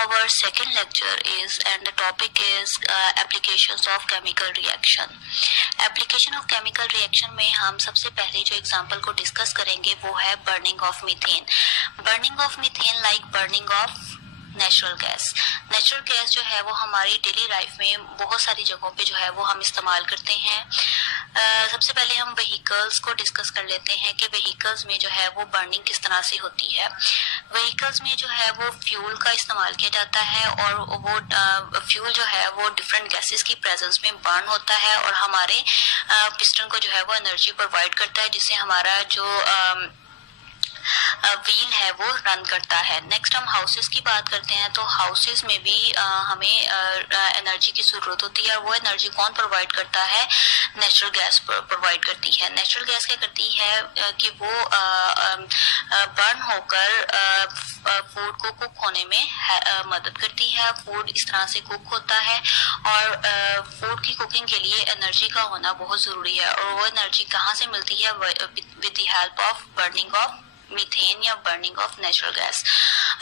our second lecture is, and the topic is applications of chemical reaction. Application of chemical reaction में हम सबसे पहले जो example को डिस्कस करेंगे वो है burning of methane. Burning of methane like burning of natural gas. Natural gas जो है वो हमारी डेली लाइफ में बहुत सारी जगहों पे जो है वो हम इस्तेमाल करते हैं. सबसे पहले हम व्हीकल्स को डिस्कस कर लेते हैं कि व्हीकल्स में जो है वो बर्निंग किस तरह से होती है. व्हीकल्स में जो है वो फ्यूल का इस्तेमाल किया जाता है और वो फ्यूल जो है वो डिफरेंट गैसेस की प्रेजेंस में बर्न होता है और हमारे पिस्टन को जो है वो एनर्जी प्रोवाइड करता है जिससे हमारा जो व्हील है वो रन करता है. नेक्स्ट हम हाउसेस की बात करते हैं तो हाउसेस में भी हमें एनर्जी की जरूरत होती है और वो एनर्जी कौन प्रोवाइड करता है? नेचुरल गैस प्रोवाइड करती है. नेचुरल गैस क्या करती है कि वो बर्न होकर फूड को कुक होने में मदद करती है. फूड इस तरह से कुक होता है और फूड की कुकिंग के लिए एनर्जी का होना बहुत जरूरी है और वो एनर्जी कहाँ से मिलती है? With the help of burning of methane या बर्निंग ऑफ नेचुरल गैस.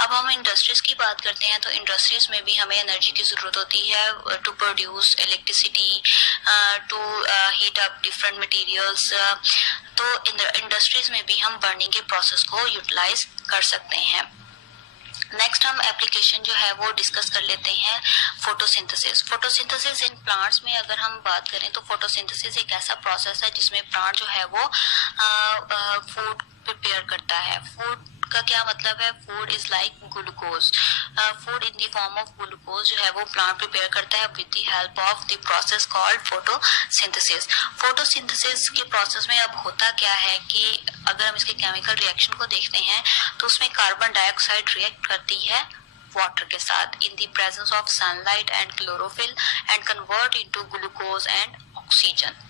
अब हम इंडस्ट्रीज की बात करते हैं तो इंडस्ट्रीज में भी हमें एनर्जी की जरूरत होती है to produce electricity, to heat up different materials. तो इंडस्ट्रीज में भी हम बर्निंग के प्रोसेस को यूटिलाइज कर सकते हैं. नेक्स्ट हम एप्लीकेशन जो है वो डिस्कस कर लेते हैं फोटोसिंथेसिस. फोटोसिंथेसिस इन प्लांट्स में अगर हम बात करें तो फोटोसिंथेसिस एक ऐसा प्रोसेस है जिसमें प्लांट जो है वो फूड प्रिपेयर करता है. फूड का क्या मतलब है? Food is like glucose. Food in the form of glucose जो है वो प्लांट प्रिपेयर करता है with the help of the process called photosynthesis. Photosynthesis के प्रोसेस में अब होता क्या है कि अगर हम इसके केमिकल रिएक्शन को देखते हैं तो उसमें कार्बन डाइऑक्साइड रिएक्ट करती है वाटर के साथ in the presence of sunlight and chlorophyll and convert into glucose and oxygen.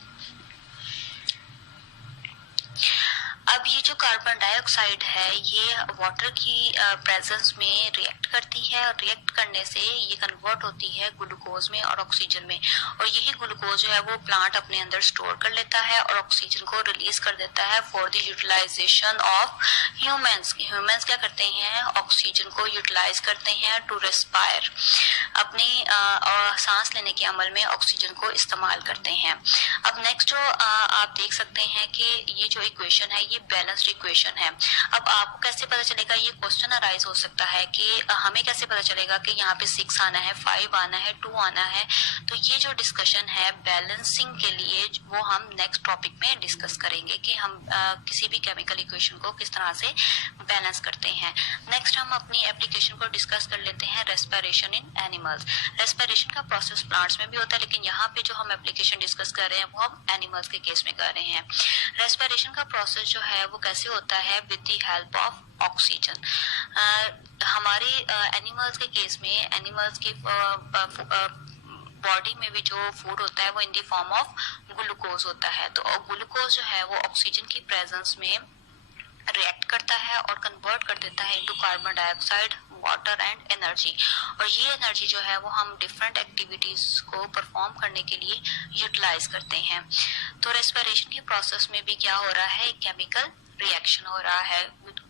अब ये जो कार्बन डाइऑक्साइड है ये वाटर की प्रेजेंस में रिएक्ट करती है और रिएक्ट करने से ये कन्वर्ट होती है ग्लूकोज में और ऑक्सीजन में और यही ग्लूकोज जो है वो प्लांट अपने अंदर स्टोर कर लेता है और ऑक्सीजन को रिलीज कर देता है for the utilization of humans. Humans क्या करते हैं? ऑक्सीजन को यूटिलाइज करते हैं टू रेस्पायर. अपने सांस लेने के अमल में ऑक्सीजन को इस्तेमाल करते हैं. अब नेक्स्ट जो आप देख सकते हैं कि ये जो इक्वेशन है ये बैलेंस्ड इक्वेशन है. अब आपको कैसे पता चलेगा? ये क्वेश्चन अराइज हो सकता है कि हमें कैसे पता चलेगा कि यहाँ पे 6 आना है, 5 आना है, 2 आना है. तो ये जो डिस्कशन है बैलेंसिंग के लिए वो हम नेक्स्ट टॉपिक में डिस्कस करेंगे कि हम किसी भी केमिकल इक्वेशन को किस तरह से बैलेंस करते हैं. नेक्स्ट हम अपनी एप्लीकेशन को डिस्कस कर लेते हैं रेस्पिरेशन इन एनिमल्स. रेस्पिरेशन का प्रोसेस प्लांट्स में भी होता है लेकिन यहाँ पे जो हम एप्लीकेशन डिस्कस कर रहे हैं वो हम एनिमल्स के केस में कर रहे हैं. रेस्पिरेशन का प्रोसेस जो है वो कैसे होता है? With the help of oxygen. हमारे एनिमल्स के केस में एनिमल्स की बॉडी में भी जो फूड होता है वो in the form of glucose होता है. तो ग्लूकोज जो है वो ऑक्सीजन की प्रेजेंस में रिएक्ट करता है और कन्वर्ट कर देता है into carbon dioxide, water and energy. और ये एनर्जी जो है वो हम डिफरेंट एक्टिविटीज को परफॉर्म करने के लिए यूटिलाइज करते हैं. तो रेस्पिरेशन के प्रोसेस में भी क्या हो रहा है? केमिकल रिएक्शन हो रहा है.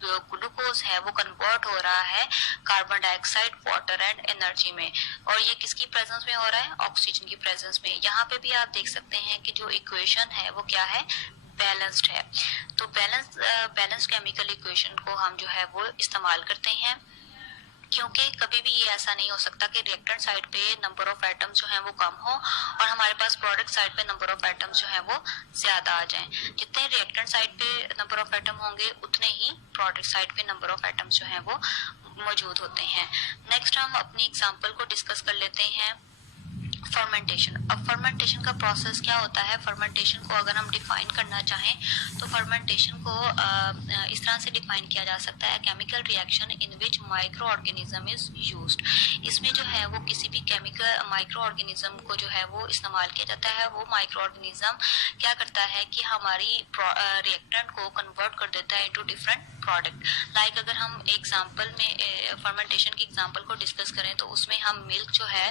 ग्लूकोज है वो कन्वर्ट हो रहा है carbon dioxide, water and energy में और ये किसकी प्रेजेंस में हो रहा है? ऑक्सीजन की प्रेजेंस में. यहाँ पे भी आप देख सकते हैं कि जो इक्वेशन है वो क्या है? बैलेंस्ड है. तो बैलेंस्ड केमिकल इक्वेशन को हम जो है वो इस्तेमाल करते हैं क्योंकि कभी भी ये ऐसा नहीं हो सकता कि रिएक्टेंट साइड पे नंबर ऑफ एटम्स जो हैं वो कम हो और हमारे पास प्रोडक्ट साइड पे नंबर ऑफ एटम्स जो हैं वो ज्यादा आ जाएं. जितने रिएक्टेंट साइड पे नंबर ऑफ एटम होंगे उतने ही प्रोडक्ट साइड पे नंबर ऑफ एटम्स जो हैं वो मौजूद होते हैं. नेक्स्ट हम अपनी एग्जांपल को डिस्कस कर लेते हैं फर्मेंटेशन. अब फर्मेंटेशन का प्रोसेस क्या होता है? फर्मेंटेशन को अगर हम डिफाइन करना चाहें तो फर्मेंटेशन को इस तरह से डिफाइन किया जा सकता है chemical reaction in which micro organism is used. इसमें जो है वो किसी भी केमिकल माइक्रो ऑर्गेनिज्म को जो है वो इस्तेमाल किया जाता है. वो माइक्रो ऑर्गेनिज्म क्या करता है कि हमारी रिएक्टेंट को कन्वर्ट कर देता है इनटू डिफरेंट प्रोडक्ट. लाइक अगर हम एग्जांपल में फर्मेंटेशन की एग्जांपल को डिस्कस करें तो उसमें हम मिल्क जो है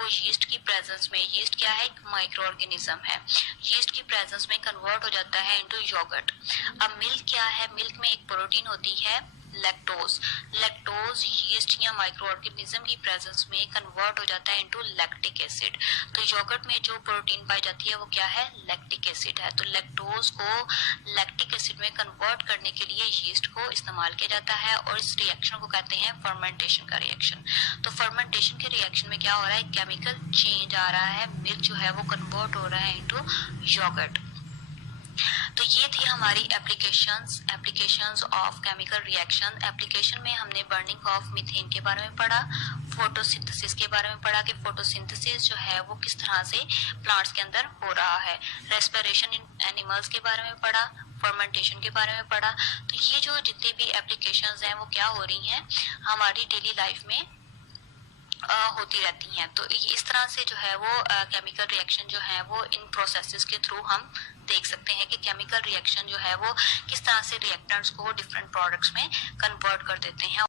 वो यीस्ट की प्रेजेंस में, यीस्ट क्या है? एक माइक्रो ऑर्गेनिज्म है. यीस्ट की प्रेजेंस में कन्वर्ट हो जाता है इनटू योगर्ट. अब मिल्क क्या है? मिल्क में एक प्रोटीन होती है लैक्टोज, लैक्टोज यीस्ट या माइक्रो ऑर्गेनिज्म की प्रेजेंस में कन्वर्ट हो जाता है इनटू लैक्टिक एसिड। तो योगर्ट में जो प्रोटीन पाई जाती है वो क्या है, लैक्टिक एसिड है। तो लैक्टोज को लैक्टिक एसिड में कन्वर्ट करने के लिए यीस्ट को इस्तेमाल किया जाता है और इस रिएक्शन को कहते हैं फर्मेंटेशन का रिएक्शन। तो फर्मेंटेशन के रिएक्शन में क्या हो रहा है, केमिकल चेंज आ रहा है, मिल्क जो है वो कन्वर्ट हो रहा है इनटू योगर्ट। तो ये थी हमारी applications of chemical reaction. Application में हमने बर्निंग ऑफ मीथेन के बारे में पढ़ा, फोटोसिंथेसिस के बारे में पढ़ा कि फोटोसिंथेसिस जो है वो किस तरह से प्लांट्स के अंदर हो रहा है, रेस्पिरेशन इन एनिमल्स के बारे में पढ़ा, फर्मेंटेशन के बारे में पढ़ा। तो ये जो जितनी भी एप्लीकेशंस हैं वो क्या हो रही हैं, हमारी डेली लाइफ में होती रहती हैं। तो इस तरह से जो है वो केमिकल रिएक्शन जो है वो इन प्रोसेसेस के थ्रू हम देख सकते हैं कि केमिकल रिएक्शन जो है वो किस तरह से रिएक्टेंट्स को डिफरेंट प्रोडक्ट्स में कन्वर्ट कर देते हैं।